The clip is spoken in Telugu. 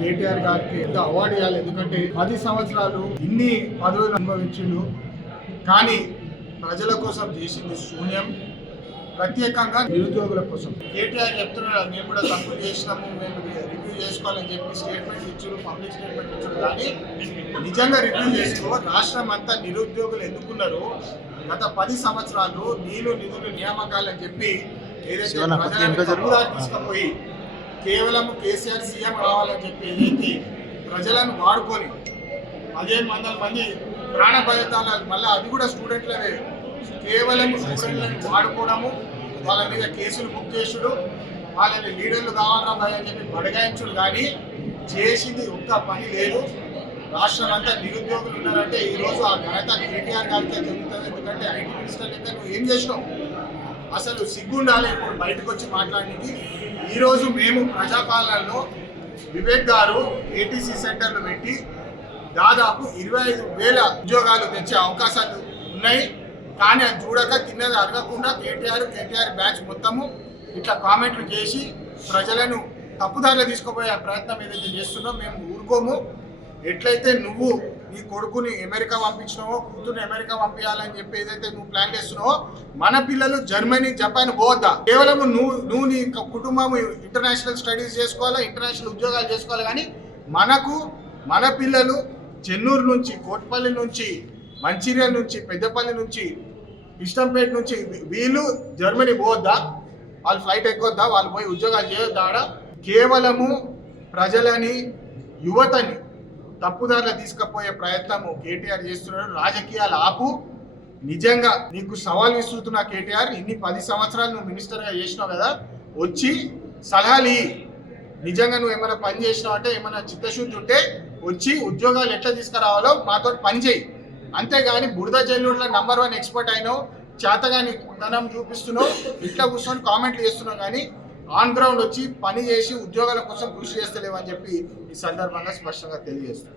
కేటీఆర్ గారికి ఏదో అవార్డు ఇవ్వాలి. ఎందుకంటే 10 సంవత్సరాలు ఇన్ని పదవులు అనుభవించిండు, కానీ ప్రజల కోసం చేసింది శూన్యం. ప్రత్యేకంగా నిరుద్యోగుల కోసం కేటీఆర్ చెప్తున్నాడు, మేము కూడా తప్పులు చేసినాము, మేము రివ్యూ చేసుకోవాలని చెప్పి స్టేట్మెంట్ ఇచ్చారు, పబ్లిక్ స్టేట్మెంట్ ఇచ్చారు. కానీ నిజంగా రివ్యూ చేసుకో, రాష్ట్రం అంతా నిరుద్యోగులు ఎందుకున్నారు, గత 10 సంవత్సరాలు నిధులు నియామకాలని చెప్పి ఏదైతే ప్రజలను తీసుకుపోయి కేవలం కేసీఆర్ సీఎం కావాలని చెప్పి ఏదైతే ప్రజలను వాడుకొని 1500 మంది ప్రాణ భయతాలు, మళ్ళీ అది కూడా స్టూడెంట్లనే, కేవలం స్టూడెంట్లను వాడుకోవడము, వాళ్ళ మీద కేసులు బుక్ చేసుడు, వాళ్ళని లీడర్లు కావాలరా భయ అని చెప్పి బడగాయించుడు, కానీ చేసింది ఒక్క పని లేదు. రాష్ట్రం అంతా నిరుద్యోగులు ఉన్నారంటే ఈరోజు ఆ ఘనత కేటీఆర్ గారితో జరుగుతుంది. ఎందుకంటే ఐటీ మినిస్టర్ అయితే నువ్వు ఏం చేసినావు, అసలు సిగ్గుండాలి ఇప్పుడు బయటకు వచ్చి మాట్లాడడానికి. ఈరోజు మేము ప్రజాపాలనలో వివేక్ గారు ఏటీసీ సెంటర్లు పెట్టి దాదాపు 25,000 ఉద్యోగాలు తెచ్చే అవకాశాలు ఉన్నాయి. కానీ అది చూడక తిన్నది అడగకుండా కేటీఆర్ బ్యాచ్ మొత్తము ఇట్లా కామెంట్లు చేసి ప్రజలను తప్పుదారిలో తీసుకుపోయే ప్రయత్నం ఏదైతే చేస్తున్నావు మేము ఊరుకోము. ఎట్లయితే నువ్వు నీ కొడుకుని అమెరికా పంపించినావో, కూతుర్ని అమెరికా పంపించాలని చెప్పి ఏదైతే నువ్వు ప్లాన్ చేస్తున్నావో, మన పిల్లలు జర్మనీ, జపాన్ పోవద్దా? కేవలం నువ్వు నీ కుటుంబం ఇంటర్నేషనల్ స్టడీస్ చేసుకోవాలా, ఇంటర్నేషనల్ ఉద్యోగాలు చేసుకోవాలి. కానీ మన పిల్లలు చెన్నూరు నుంచి, కోట్పల్లి నుంచి, మంచిర్యాల నుంచి, పెద్దపల్లి నుంచి, ఇష్టంపేట నుంచి వీళ్ళు జర్మనీ పోవద్దా? వాళ్ళు ఫ్లైట్ ఎక్కొద్దా? వాళ్ళు పోయి ఉద్యోగాలు చేయొద్దా? ఆడ కేవలము ప్రజలని, యువతని తప్పుదారిలో తీసుకుపోయే ప్రయత్నము కేటీఆర్ చేస్తున్నాడు. రాజకీయాలు ఆపు. నిజంగా నీకు సవాల్ విసురుతున్నా కేటీఆర్, ఇన్ని 10 సంవత్సరాలు నువ్వు మినిస్టర్గా చేసినావు కదా, వచ్చి సలహాలు ఇయ్యి. నిజంగా నువ్వు ఏమైనా పని చేసినావు అంటే, ఏమైనా చిత్తశుద్ధి ఉంటే వచ్చి ఉద్యోగాలు ఎట్లా తీసుకురావాలో మాతో పని చేయి. అంతేగాని బురద జల్లుడులో నంబర్ 1 ఎక్స్పర్ట్ అయినావు, చేతగాని ధనం చూపిస్తున్నావు, ఇట్లా కూర్చొని కామెంట్లు చేస్తున్నావు. కానీ ఆన్ గ్రౌండ్ వచ్చి పని చేసి ఉద్యోగాల కోసం కృషి చేస్తలేవు అని చెప్పి ఈ సందర్భంగా స్పష్టంగా తెలియజేస్తున్నాను.